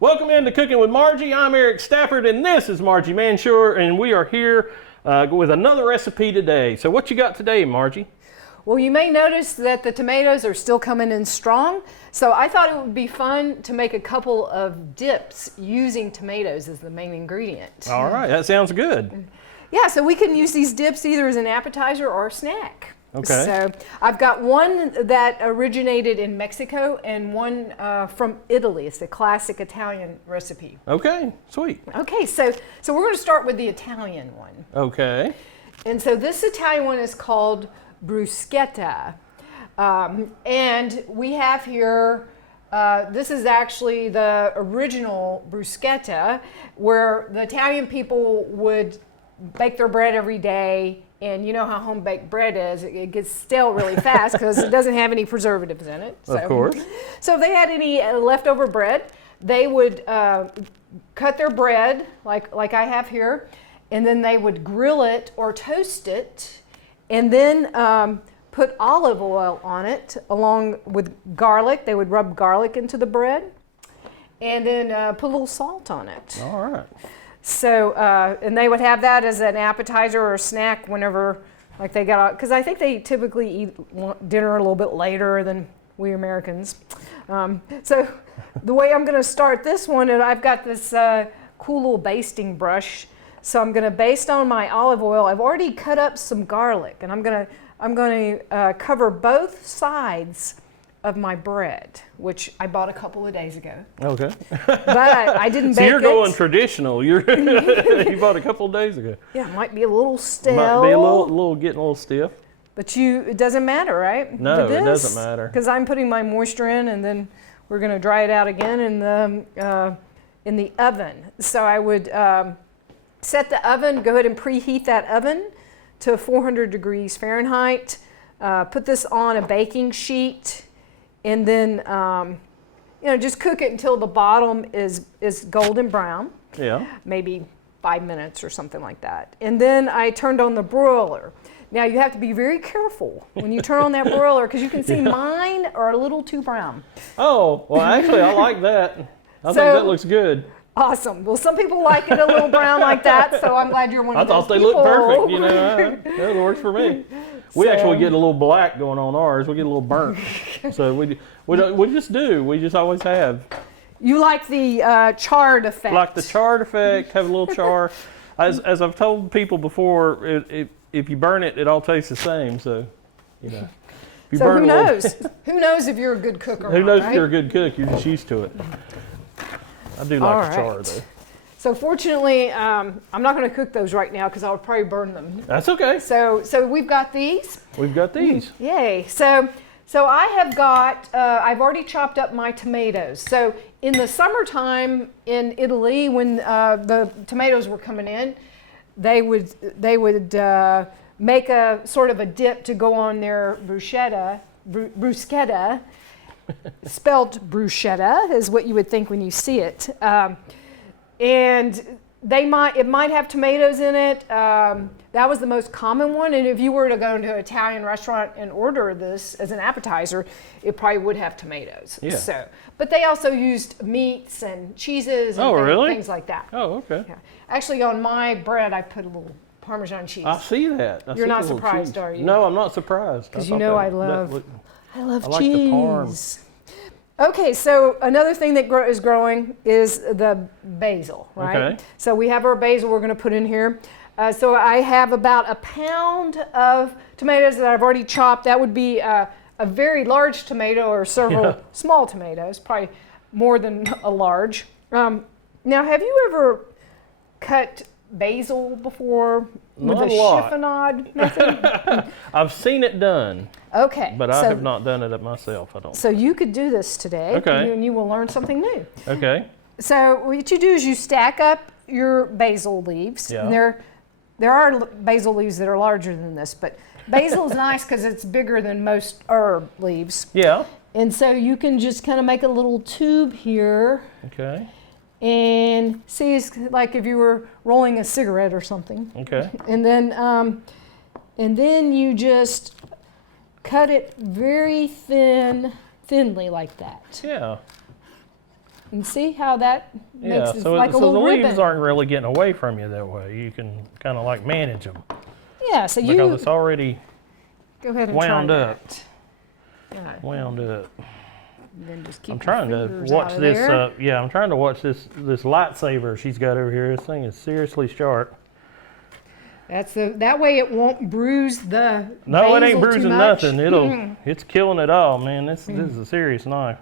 Welcome into Cooking with Margie. I'm Eric Stafford, and this is Margie MANSURE, and we are here with another recipe today. So what you got today, Margie? Well, you may notice that the tomatoes are still coming in strong, so I thought it would be fun to make a couple of dips using tomatoes as the main ingredient. All right, that sounds good. Yeah, so we can use these dips either as an appetizer or a snack. Okay. So I've got one that originated in Mexico and one from Italy. It's a classic Italian recipe. Okay, sweet. Okay, so we're going to start with the Italian one. Okay. And so this Italian one is called Bruschetta. And we have here, this is actually the original bruschetta, where the Italian people would bake their bread every day. And you know how home-baked bread is. It gets stale really fast because it doesn't have any preservatives in it. Of course. So if they had any leftover bread, they would cut their bread like I have here, and then they would grill it or toast it, and then put olive oil on it along with garlic. They would rub garlic into the bread, and then put a little salt on it. All right. So, and they would have that as an appetizer or a snack whenever, like they got out, because I think they typically eat dinner a little bit later than we Americans. So the way I'm going to start this one, and I've got this cool little basting brush. So I'm going to baste on my olive oil. I've already cut up some garlic, and I'm going to cover both sides of my bread, which I bought a couple of days ago. Okay. But I didn't bake it. So you're going traditional. You bought a couple of days ago. Yeah, it might be a little stale. Might be getting a little stiff. But it doesn't matter, right? No, it doesn't matter. Because I'm putting my moisture in, and then we're going to dry it out again in the oven. So I would set the oven, go ahead and preheat that oven to 400 degrees Fahrenheit. Put this on a baking sheet. And then, just cook it until the bottom is golden brown. Yeah. Maybe 5 minutes or something like that. And then I turned on the broiler. Now you have to be very careful when you turn on that broiler because you can see mine are a little too brown. Oh, well, actually, I like that. I think that looks good. Awesome. Well, some people like it a little brown like that, so I'm glad you're one of those people. I thought they looked perfect, That works for me. We actually get a little black going on ours. We get a little burnt. So we just always have. You like the charred effect. Like the charred effect, have a little char. As I've told people before, if you burn it, it all tastes the same. So, If you burn who knows? Who knows if you're a good cook or not, Who knows right? if you're a good cook? You're just used to it. I do like the char, though. So fortunately, I'm not going to cook those right now because I'll probably burn them. That's okay. So we've got these. We've got these. Yay. So I have got, I've already chopped up my tomatoes. So in the summertime in Italy, when the tomatoes were coming in, they would make a sort of a dip to go on their bruschetta, spelled bruschetta is what you would think when you see it. And it might have tomatoes in it. That was the most common one. And if you were to go into an Italian restaurant and order this as an appetizer, it probably would have tomatoes. Yeah. But they also used meats and cheeses and things like that. Oh, okay. Yeah. Actually, on my bread, I put a little Parmesan cheese. I see that. You're not surprised, are you? No, I'm not surprised. Because I love cheese. The parm. Okay, so another thing that is growing is the basil, right? Okay. So we have our basil we're going to put in here. So I have about a pound of tomatoes that I've already chopped. That would be a very large tomato or several small tomatoes, probably more than a large. Now, have you ever cut basil before with a chiffonade method? I've seen it done. Okay. But I have not done it myself, I don't. So you could do this today, okay, and you will learn something new. Okay. So what you do is you stack up your basil leaves. Yeah. And there are basil leaves that are larger than this, but basil is nice because it's bigger than most herb leaves. Yeah. And so you can just kind of make a little tube here. Okay. And see, it's like if you were rolling a cigarette or something. Okay. And then you just cut it very thinly like that. Yeah. And see how that makes it so, like a so the little leaves ribbon. aren't really getting away from you that way. You can kind of like manage them. Yeah, so Because you it's already go ahead and wound try up. that. Yeah. Wound up. And then just keep I'm your trying to fingers watch out of this. there. Yeah, I'm trying to watch this lightsaber she's got over here. This thing is seriously sharp. That way it won't bruise the No, it basil ain't too bruising much. nothing. It's killing it all, man. This is a serious knife.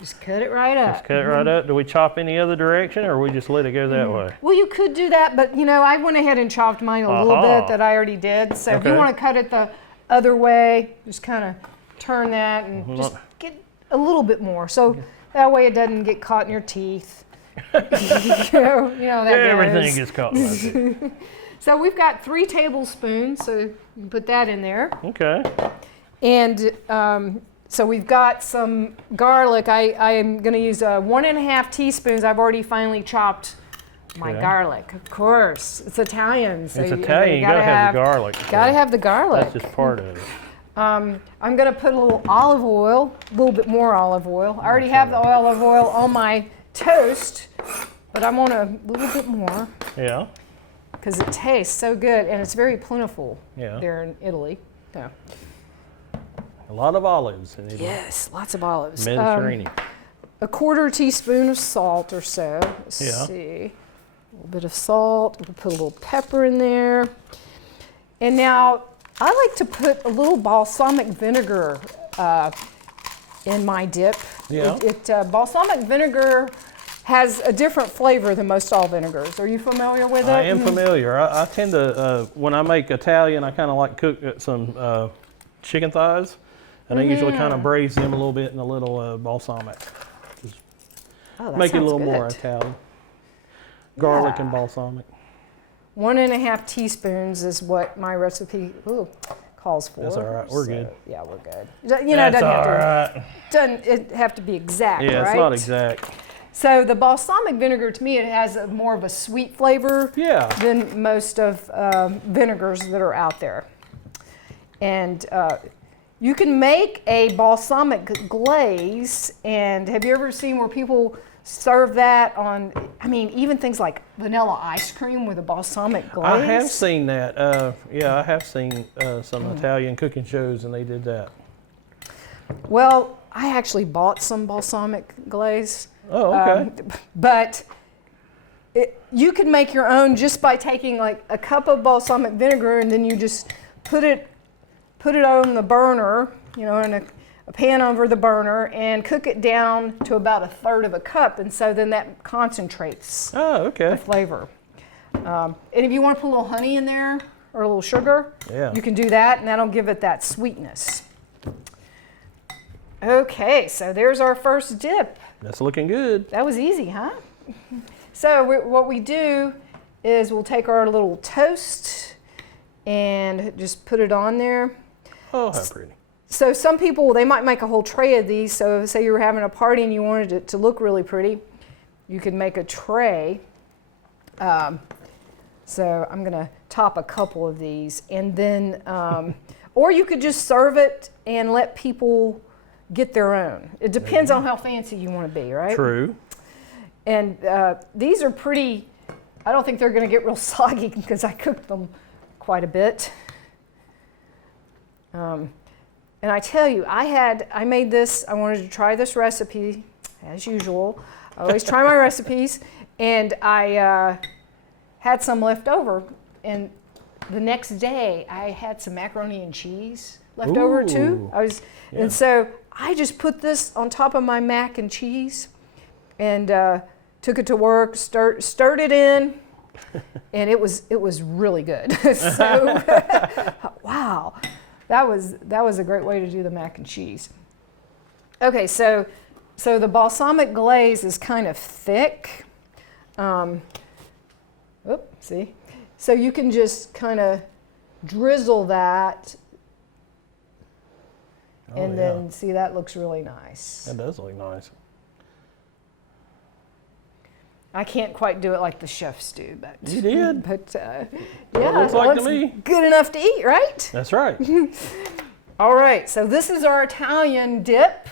Just cut it right up. Just cut it right up. Do we chop any other direction, or we just let it go that way? Well, you could do that, but you know, I went ahead and chopped mine a little bit that I already did. So if you Okay. want to cut it the other way, just kind of turn that and just get a little bit more. So that way it doesn't get caught in your teeth. you know that Everything goes. gets caught in my teeth. So we've got 3 tablespoons, so you can put that in there. Okay. And so we've got some garlic. I am going to use 1.5 teaspoons. I've already finely chopped my garlic. Of course, it's Italian. So It's Italian. You gotta have the garlic. Gotta have the garlic. That's just part of it. I'm going to put a little olive oil, a little bit more olive oil. I already have the olive oil on my toast, but I want a little bit more. Yeah. Because it tastes so good, and it's very plentiful Yeah. there in Italy. Yeah. A lot of olives in Italy. Yes, lots of olives. Mediterranean. 1/4 teaspoon of salt or so. Let's Yeah. see. A little bit of salt. We'll put a little pepper in there. And now I like to put a little balsamic vinegar in my dip. Yeah. Balsamic vinegar has a different flavor than most all vinegars. Are you familiar with it? I am familiar. I tend to, when I make Italian, I kind of like cook some chicken thighs, and I usually kind of braise them a little bit in a little balsamic. Oh, that Make it a sounds little more good. Italian. Garlic and Yeah. balsamic. 1.5 teaspoons is what my recipe calls for. That's all right. We're good. Yeah, we're good. You know, it That's doesn't all have to, right. doesn't it have to be exact, Yeah, right? it's not exact. So the balsamic vinegar, to me, it has more of a sweet flavor Yeah. than most of vinegars that are out there. And you can make a balsamic glaze, and have you ever seen where people serve that on, I mean, even things like vanilla ice cream with a balsamic glaze? I have seen that. Yeah, I have seen some Italian cooking shows, and they did that. Well, I actually bought some balsamic glaze. Oh, okay. But you can make your own just by taking like a cup of balsamic vinegar, and then you just put it on the burner, you know, in a pan over the burner, and cook it down to about 1/3 of a cup, and so then that concentrates Oh, okay. the flavor. And if you want to put a little honey in there or a little sugar, Yeah. you can do that, and that'll give it that sweetness. Okay, so there's our first dip. That's looking good. That was easy, huh? So what we do is we'll take our little toast and just put it on there. Oh, how pretty. So some people, they might make a whole tray of these. So say you were having a party and you wanted it to look really pretty, you could make a tray. So I'm gonna top a couple of these, and then, or you could just serve it and let people get their own. It depends on how fancy you want to be, right? True. And these are pretty, I don't think they're going to get real soggy because I cooked them quite a bit. And I tell you, I made this, I wanted to try this recipe, as usual. I always try my recipes, and I had some left over. And the next day, I had some macaroni and cheese left over too. And so I just put this on top of my mac and cheese, and took it to work, stirred it in, and it was really good. So, wow, that was a great way to do the mac and cheese. Okay, so the balsamic glaze is kind of thick. See, so you can just kind of drizzle that. And then, see, that looks really nice. That does look nice. I can't quite do it like the chefs do, but You did. But Well, yeah, it looks like to looks me. good enough to eat, right? That's right. All right, so this is our Italian dip.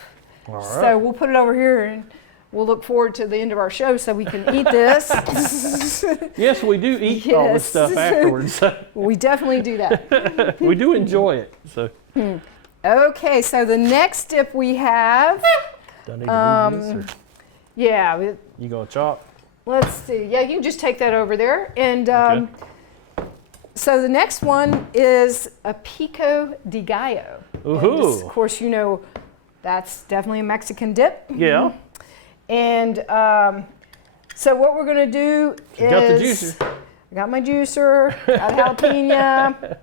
All right. So we'll put it over here, and we'll look forward to the end of our show so we can eat this. Yes, we do eat all this stuff afterwards. We definitely do that. We do enjoy it. So. Okay, so the next dip we have. Do I need to do this? Or Yeah. you gonna chop? Let's see. Yeah, you can just take that over there. And Okay. so the next one is a pico de gallo. And Ooh. of course, you know that's definitely a Mexican dip. Yeah. And so what we're going to do You is... got the juicer. I got my juicer, got jalapeno.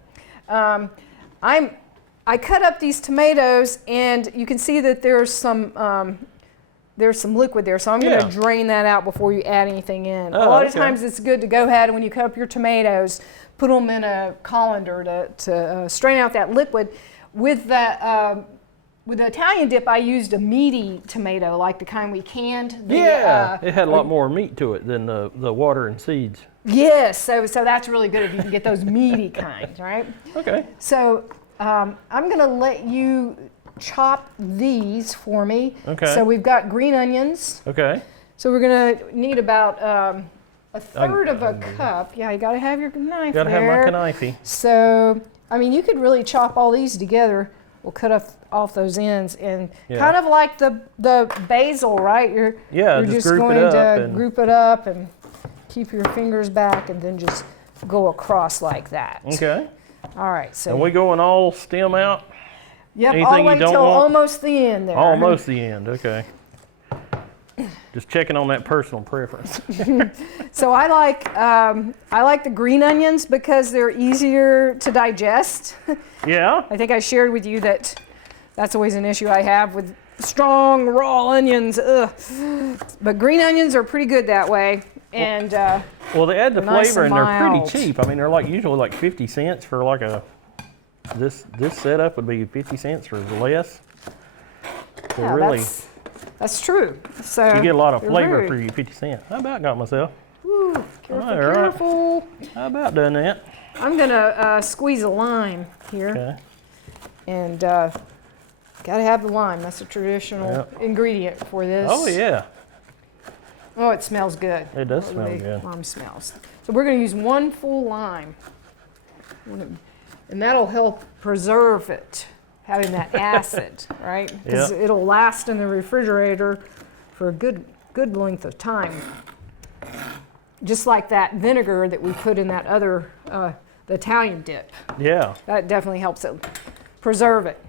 I cut up these tomatoes, and you can see that there's some liquid there, so I'm going to drain that out before you add anything in. Oh, a lot of okay. times it's good to go ahead and when you cut up your tomatoes, put them in a colander to strain out that liquid. With the Italian dip, I used a meaty tomato, like the kind we canned. It had a lot more meat to it than the water and seeds. Yes, so that's really good if you can get those meaty kinds, right? Okay. So I'm going to let you chop these for me. Okay. So we've got green onions. Okay. So we're going to need about a third of a cup. Yeah, you got to have your knife Gotta there. have my knifey. So, I mean, you could really chop all these together. We'll cut off those ends and kind of like the basil, right? You're just going to group it up and keep your fingers back and then just go across like that. Okay. All right. So. And we going all stem out? Yep. Anything all the you way don't till want? almost the end there. Almost the end. Okay. Just checking on that personal preference. So I like the green onions because they're easier to digest. Yeah. I think I shared with you that's always an issue I have with strong raw onions. Ugh. But green onions are pretty good that way. And well, they add the nice flavor, and they're mild. pretty cheap. I mean, they're usually like 50 cents for like this setup would be 50 cents or less. So yeah, really, that's true. So you get a lot of they're flavor very- for your 50 cents. I about got myself. Woo, careful, All right. careful. I about done that. I'm gonna squeeze a lime here, Okay. and gotta have the lime. That's a traditional ingredient for this. Oh yeah. Oh, it smells good. It does What smell the good. Lime smells. So we're gonna use one full lime, and that'll help preserve it, having that acid, right? Because it'll last in the refrigerator for a good length of time. Just like that vinegar that we put in that other, the Italian dip. Yeah. That definitely helps it preserve it.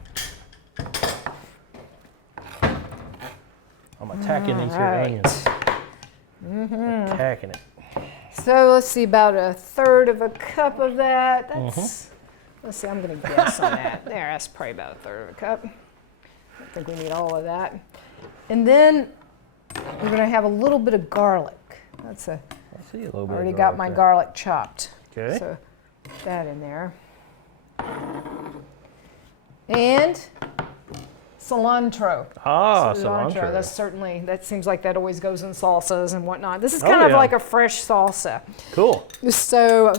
I'm attacking these here Right. onions. Attacking it. So let's see, about a third of a cup of that. That's, let's see, I'm gonna guess on that. There, that's probably about a third of a cup. I don't think we need all of that. And then we're gonna have a little bit of garlic. I see a little bit. Already got my garlic chopped. Okay. So put that in there. And cilantro. Cilantro. That seems like that always goes in salsas and whatnot. This is kind of like a fresh salsa. Cool. So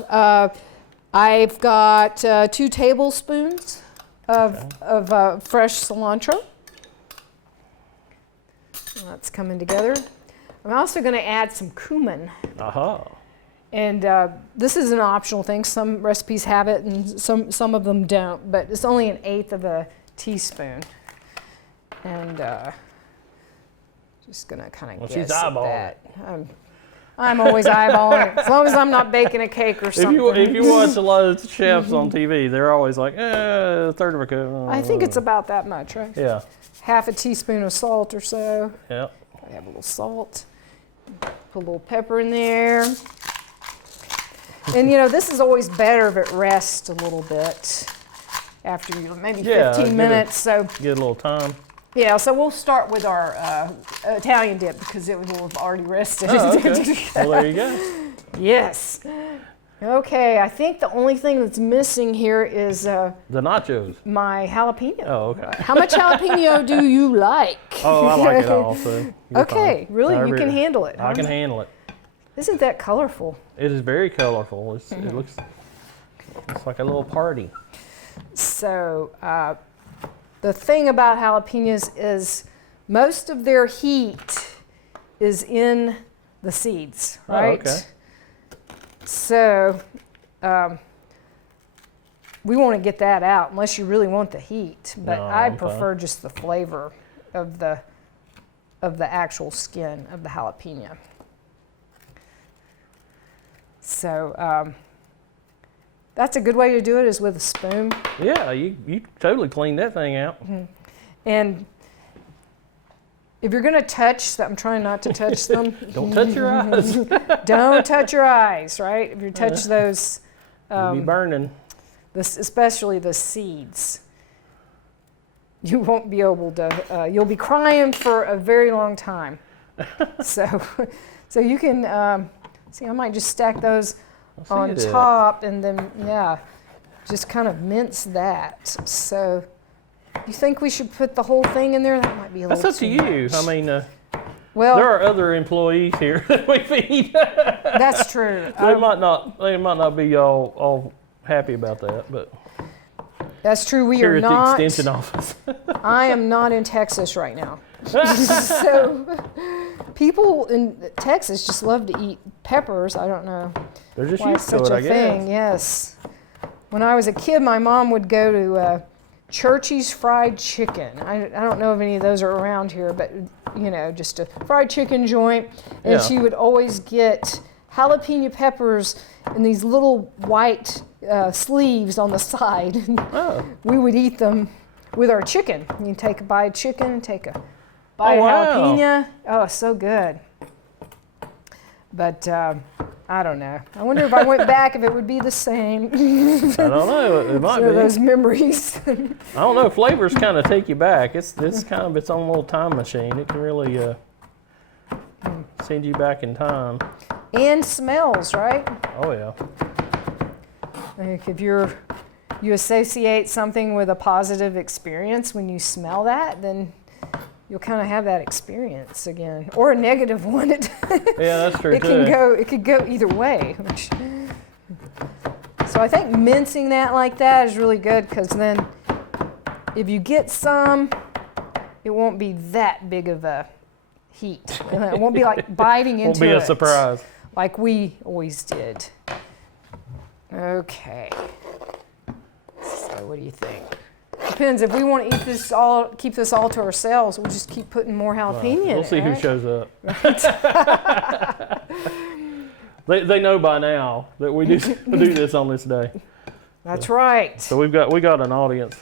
I've got 2 tablespoons of fresh cilantro. That's coming together. I'm also going to add some cumin. And this is an optional thing. Some recipes have it and some of them don't, but it's only 1/8 of a teaspoon. And just gonna kind of guess she's at eyeballing that. I'm always eyeballing it, as long as I'm not baking a cake or something. If you watch a lot of chefs on TV, they're always like, a third of a cup. I think it's about that much, right? Yeah. Half a teaspoon of salt or so. Yeah. I have a little salt. Put a little pepper in there. And you know, this is always better if it rests a little bit after maybe 15 minutes. So get a little time. Yeah, so we'll start with our Italian dip because it will have already rested. Oh, okay. Well, there you go. Yes. Okay, I think the only thing that's missing here is the nachos. My jalapeno. Oh, okay. How much jalapeno do you like? Oh, I like it all. So okay, really? You can handle it? I can handle it. Isn't that colorful? It is very colorful. It looks like a little party. So the thing about jalapenos is most of their heat is in the seeds, right? Oh, okay. So we want to get that out unless you really want the heat. But No, I I'm prefer just the flavor of the actual skin of the jalapeno. So that's a good way to do it, is with a spoon. Yeah, you totally cleaned that thing out. Mm-hmm. And if you're going to touch, I'm trying not to touch them. Don't touch your eyes. Don't touch your eyes, right? If you touch those, You'll be burning. especially the seeds, you won't be able to, you'll be crying for a very long time. So you can, see, I might just stack those on top and then, yeah, just kind of mince that. So you think we should put the whole thing in there? That might be a little That's up to you. much. I mean, well, there are other employees here that we feed. That's true. They might not be all happy about that, but That's true. We here are at not. the extension office. I am not in Texas right now. So people in Texas just love to eat peppers. I don't know They're just why used it's to such it, a I thing. guess. Yes. When I was a kid, my mom would go to Churchy's Fried Chicken. I don't know if any of those are around here, but you know, just a fried chicken joint. And Yeah. she would always get jalapeno peppers in these little white sleeves on the side. Oh. We would eat them with our chicken. You take a bite of chicken, take a bite of wow. jalapeno. Oh, so good. But I don't know. I wonder if I went back if it would be the same. I don't know. It might So be. those memories. I don't know. Flavors kind of take you back. It's kind of its own little time machine. It can really send you back in time. And smells, right? Oh yeah. Like if you associate something with a positive experience, when you smell that, then you'll kind of have that experience again, or a negative one. Yeah, that's true It too. could go either way. So I think mincing that like that is really good, because then if you get some, it won't be that big of a heat. It won't be like biting into it. Won't be a surprise. Like we always did. Okay. So what do you think? Depends. If we want to eat this all, keep this all to ourselves, we'll just keep putting more jalapeno in it. We'll see who right? shows up. They know by now that we do this on this day. That's right. So we got an audience.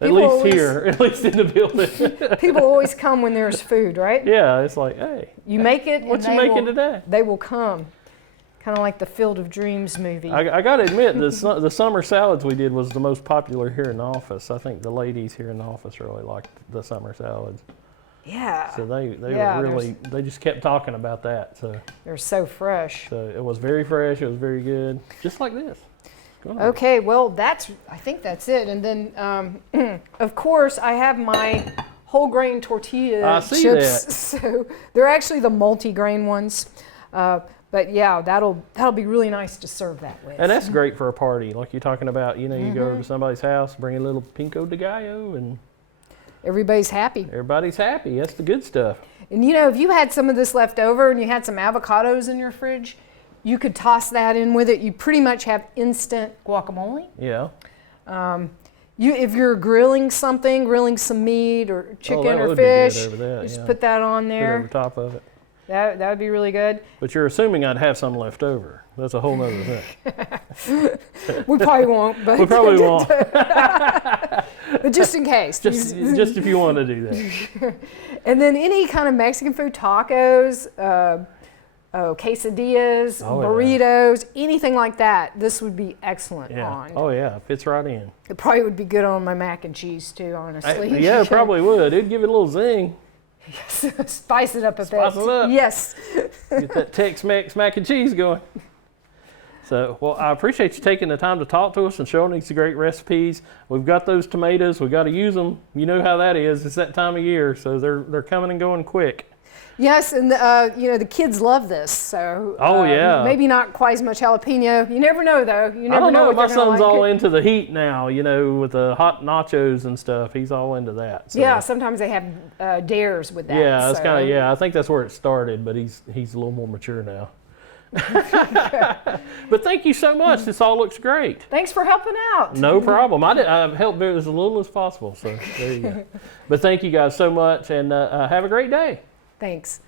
At People least always- here, at least in the building. People always come when there's food, right? Yeah, it's like, hey, You make it. what and you they making will, today? They will come. Kind of like the Field of Dreams movie. I got to admit, the summer salads we did was the most popular here in the office. I think the ladies here in the office really liked the summer salads. Yeah. So they Yeah, were really, they just kept talking about that. So They're so fresh. it was very fresh. It was very good. Just like this. Go on. Okay, well, I think that's it. And then, of course, I have my whole grain tortilla I see chips. that. So they're actually the multi-grain ones. But yeah, that'll be really nice to serve that with. And that's great for a party. Like you're talking about, you go over to somebody's house, bring a little pico de gallo, and Everybody's happy. everybody's happy. That's the good stuff. And if you had some of this left over and you had some avocados in your fridge, you could toss that in with it. You pretty much have instant guacamole. Yeah. If you're grilling some meat or chicken that or would be good fish, over that, just yeah. put that on Put there. over top of it. That would be really good. But you're assuming I'd have some left over. That's a whole nother thing. We probably won't, but We probably won't. but just in case. just if you want to do that. And then any kind of Mexican food, tacos, quesadillas, Oh, yeah. burritos, anything like that, this would be excellent Yeah. on. Oh yeah, fits right in. It probably would be good on my mac and cheese too, honestly. Yeah, it probably would. It'd give it a little zing. Spice it up a Spice bit. it up. Yes. Get that Tex-Mex mac and cheese going. So, well, I appreciate you taking the time to talk to us and showing these great recipes. We've got those tomatoes. We've got to use them. You know how that is. It's that time of year, so they're coming and going quick. Yes, and you know, the kids love this, so Oh, yeah. maybe not quite as much jalapeno. You never know, though. You never I don't know. what My they're gonna son's like. all into the heat now, you know, with the hot nachos and stuff. He's all into that. So. Yeah, sometimes they have dares with that. Yeah, that's so. kind of, yeah, I think that's where it started, but he's a little more mature now. But thank you so much. This all looks great. Thanks for helping out. No problem. I've helped do as little as possible, so there you go. But thank you guys so much, and have a great day. Thanks.